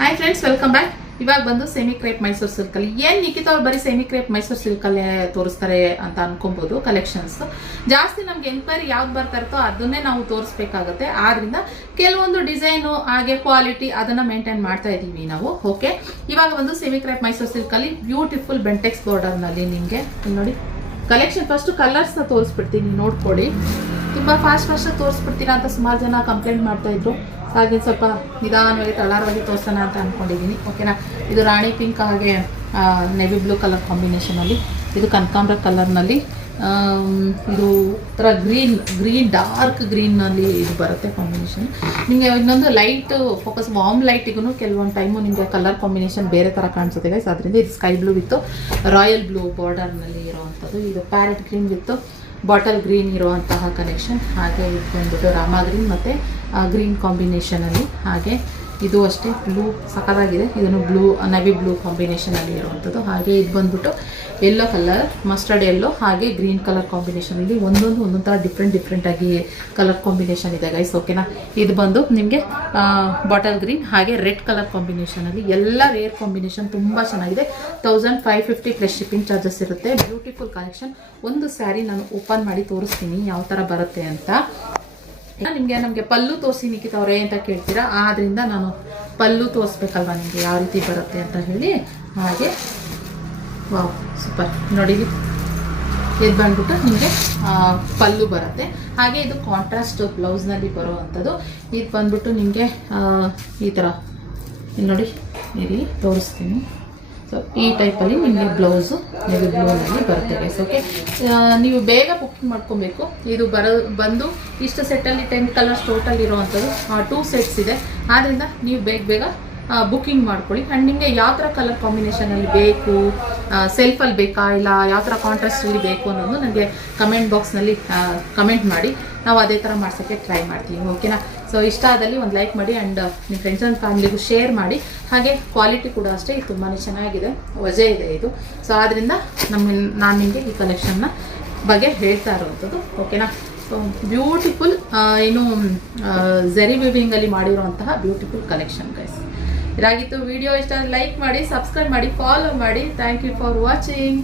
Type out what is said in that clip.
Hi friends, welcome back. ಇವಾಗ ಬಂದು semi crepe Mysore ಸಿಲ್ಕಲ್ಲಿ ಏನು ನಿಖಿತ ಅವ್ರು ಬರೀ ಸೆಮಿ ಕ್ರೇಪ್ ಮೈಸೂರು ಸಿಲ್ಕಲ್ಲೇ ತೋರಿಸ್ತಾರೆ ಅಂತ ಅನ್ಕೊಬೋದು. ಕಲೆಕ್ಷನ್ಸ್ ಜಾಸ್ತಿ ನಮ್ಗೆ ಎನ್ಕ್ವೈರಿ ಯಾವ್ದು ಬರ್ತಾ ಇರ್ತೋ ಅದನ್ನೇ ನಾವು ತೋರಿಸ್ಬೇಕಾಗುತ್ತೆ. ಆದ್ರಿಂದ ಕೆಲವೊಂದು ಡಿಸೈನು ಹಾಗೆ ಕ್ವಾಲಿಟಿ ಅದನ್ನ ಮೇಂಟೈನ್ ಮಾಡ್ತಾ ಇದೀವಿ ನಾವು. ಓಕೆ, ಇವಾಗ ಬಂದು ಸೆಮಿ ಕ್ರೇಪ್ ಮೈಸೂರು ಸಿಲ್ಕಲ್ಲಿ ಬ್ಯೂಟಿಫುಲ್ ಬೆಂಟೆಕ್ಸ್ ಬಾರ್ಡರ್ನಲ್ಲಿ ನಿಮಗೆ ನೋಡಿ ಕಲೆಕ್ಷನ್. ಫಸ್ಟ್ ಕಲರ್ಸ್ನ ತೋರಿಸ್ಬಿಡ್ತೀನಿ, ನೋಡ್ಕೊಳ್ಳಿ. ತುಂಬ ಫಾಸ್ಟಾಗಿ ತೋರಿಸ್ಬಿಡ್ತೀರಾ ಅಂತ ಸುಮಾರು ಜನ ಕಂಪ್ಲೇಂಟ್ ಮಾಡ್ತಾ ಇದ್ರು. ಹಾಗೆ ಸ್ವಲ್ಪ ನಿಧಾನವಾಗಿ ತಳಾರವಾಗಿ ತೋರಿಸೋಣ ಅಂತ ಅಂದ್ಕೊಂಡಿದ್ದೀನಿ. ಓಕೆನಾ. ಇದು ರಾಣಿ ಪಿಂಕ್ ಹಾಗೆ ನೆವಿ ಬ್ಲೂ ಕಲರ್ ಕಾಂಬಿನೇಷನಲ್ಲಿ, ಇದು ಕನಕಾಂಬ್ರ ಕಲರ್ನಲ್ಲಿ, ಇದು ಥರ ಗ್ರೀನ್ ಡಾರ್ಕ್ ಗ್ರೀನ್ನಲ್ಲಿ ಇದು ಬರುತ್ತೆ ಕಾಂಬಿನೇಷನ್. ನಿಮಗೆ ಇನ್ನೊಂದು ಲೈಟ್ ಫೋಕಸ್ ವಾರ್ಮ್ ಲೈಟಿಗೂ ಕೆಲವೊಂದು ಟೈಮು ನಿಮಗೆ ಕಲರ್ ಕಾಂಬಿನೇಷನ್ ಬೇರೆ ಥರ ಕಾಣಿಸುತ್ತೆ ಗೈಸ್. ಅದರಿಂದ ಇದು ಸ್ಕೈ ಬ್ಲೂ ವಿತ್ತು ರಾಯಲ್ ಬ್ಲೂ ಬಾರ್ಡರ್ನಲ್ಲಿ ಇರೋವಂಥದ್ದು. ಇದು ಪ್ಯಾರೆಟ್ ಗ್ರೀನ್ ವಿತ್ತು ಬಾಟಲ್ ಗ್ರೀನ್ ಇರುವಂತಹ ಕಲೆಕ್ಷನ್. ಹಾಗೆ ಇದು ಬಂದ್ಬಿಟ್ಟು ರಾಮ ಗ್ರೀನ್ ಮತ್ತು ಗ್ರೀನ್ ಕಾಂಬಿನೇಷನಲ್ಲಿ. ಹಾಗೆ ಇದು ಅಷ್ಟೇ ಬ್ಲೂ ಸಕಲಾಗಿದೆ, ಇದನ್ನು ಬ್ಲೂ ನವಿ ಬ್ಲೂ ಕಾಂಬಿನೇಷನಲ್ಲಿ ಇರುವಂಥದ್ದು. ಹಾಗೆ ಇದು ಬಂದ್ಬಿಟ್ಟು ಯೆಲ್ಲೋ ಕಲರ್, ಮಸ್ಟರ್ಡ್ ಯೆಲ್ಲೋ ಹಾಗೆ ಗ್ರೀನ್ ಕಲರ್ ಕಾಂಬಿನೇಷನಲ್ಲಿ ಒಂದೊಂದು ಥರ ಡಿಫ್ರೆಂಟಾಗಿ ಕಲರ್ ಕಾಂಬಿನೇಷನ್ ಇದೆ ಗೈಸ್. ಓಕೆನಾ. ಇದು ಬಂದು ನಿಮಗೆ ಬಾಟಲ್ ಗ್ರೀನ್ ಹಾಗೆ ರೆಡ್ ಕಲರ್ ಕಾಂಬಿನೇಷನಲ್ಲಿ ಎಲ್ಲ ರೇರ್ ಕಾಂಬಿನೇಷನ್ ತುಂಬ ಚೆನ್ನಾಗಿದೆ. 1550 ಪ್ಲಸ್ ಶಿಪ್ಪಿಂಗ್ ಚಾರ್ಜಸ್ ಇರುತ್ತೆ. Beautiful collection. ಒಂದು ಸ್ಯಾರಿ ನಾನು ಓಪನ್ ಮಾಡಿ ತೋರಿಸ್ತೀನಿ ಯಾವ ಥರ ಬರುತ್ತೆ ಅಂತ. ನಮಗೆ ಪಲ್ಲು ತೋರಿಸಿ ನಿಖಿತ ಅವರೇ ಅಂತ ಕೇಳ್ತೀರಾ, ಆದ್ರಿಂದ ನಾನು ಪಲ್ಲು ತೋರಿಸ್ಬೇಕಲ್ವ ನಿಮಗೆ ಯಾವ ರೀತಿ ಬರುತ್ತೆ ಅಂತ ಹೇಳಿ. ಹಾಗೆ ವಾವ್ ಸೂಪರ್ ನೋಡಿ, ಇದು ಬಂದ್ಬಿಟ್ಟು ನಿಮಗೆ ಪಲ್ಲು ಬರುತ್ತೆ. ಹಾಗೆ ಇದು ಕಾಂಟ್ರಾಸ್ಟ್ ಬ್ಲೌಸ್ನಲ್ಲಿ ಬರುವಂಥದ್ದು. ಇದು ಬಂದ್ಬಿಟ್ಟು ನಿಮಗೆ ಈ ಥರ ನೋಡಿ, ಇಲ್ಲಿ ತೋರಿಸ್ತೀನಿ. ಸೊ ಈ ಟೈಪಲ್ಲಿ ನಿಮಗೆ ಬ್ಲೌಸು ನೆವಿ ಬ್ಲೂನಲ್ಲಿ ಬರುತ್ತೆ ಗೈಸ್. ಓಕೆ, ನೀವು ಬೇಗ ಬುಕ್ಕಿಂಗ್ ಮಾಡ್ಕೊಬೇಕು. ಇದು ಬಂದು ಇಷ್ಟು ಸೆಟ್ಟಲ್ಲಿ 10 ಕಲರ್ಸ್ ಟೋಟಲ್ ಇರೋವಂಥದ್ದು 2 ಸೆಟ್ಸ್ ಇದೆ. ಆದ್ದರಿಂದ ನೀವು ಬೇಗ ಬುಕ್ಕಿಂಗ್ ಮಾಡ್ಕೊಳ್ಳಿ. ಆ್ಯಂಡ್ ನಿಮಗೆ ಯಾವ ಥರ ಕಲರ್ ಕಾಂಬಿನೇಷನಲ್ಲಿ ಬೇಕು, ಸೆಲ್ಫಲ್ಲಿ ಬೇಕಾ ಇಲ್ಲ ಯಾವ ಥರ ಕಾಂಟ್ರಾಸ್ಟಲ್ಲಿ ಬೇಕು ಅನ್ನೋದು ನನಗೆ ಕಮೆಂಟ್ ಬಾಕ್ಸ್ನಲ್ಲಿ ಕಮೆಂಟ್ ಮಾಡಿ. ನಾವು ಅದೇ ಥರ ಮಾಡ್ಸೋಕ್ಕೆ ಟ್ರೈ ಮಾಡ್ತೀವಿ. ಓಕೆನಾ. ಸೊ ಇಷ್ಟ ಆದಲ್ಲಿ ಒಂದು ಲೈಕ್ ಮಾಡಿ ಆ್ಯಂಡ್ ನಿಮ್ಮ ಫ್ರೆಂಡ್ಸ್ ಆ್ಯಂಡ್ ಫ್ಯಾಮಿಲಿಗೂ ಶೇರ್ ಮಾಡಿ. ಹಾಗೆ ಕ್ವಾಲಿಟಿ ಕೂಡ ಅಷ್ಟೇ ಇದು ತುಂಬಾ ಚೆನ್ನಾಗಿದೆ, ವಜೆ ಇದೆ ಇದು. ಸೊ ಆದ್ದರಿಂದ ನಾನು ನಿಮಗೆ ಈ ಕಲೆಕ್ಷನ್ನ ಬಗ್ಗೆ ಹೇಳ್ತಾ ಇರೋವಂಥದ್ದು. ಓಕೆನಾ. ಸೊ ಬ್ಯೂಟಿಫುಲ್ ಏನು ಝರಿ ವಿವಿಂಗಲ್ಲಿ ಮಾಡಿರುವಂತಹ ಬ್ಯೂಟಿಫುಲ್ ಕಲೆಕ್ಷನ್ ಗೈಸ್. ಇದಾಗಿತ್ತು ವಿಡಿಯೋ. ಇಷ್ಟ ಲೈಕ್ ಮಾಡಿ, ಸಬ್ಸ್ಕ್ರೈಬ್ ಮಾಡಿ, ಫಾಲೋ ಮಾಡಿ. Thank you for watching.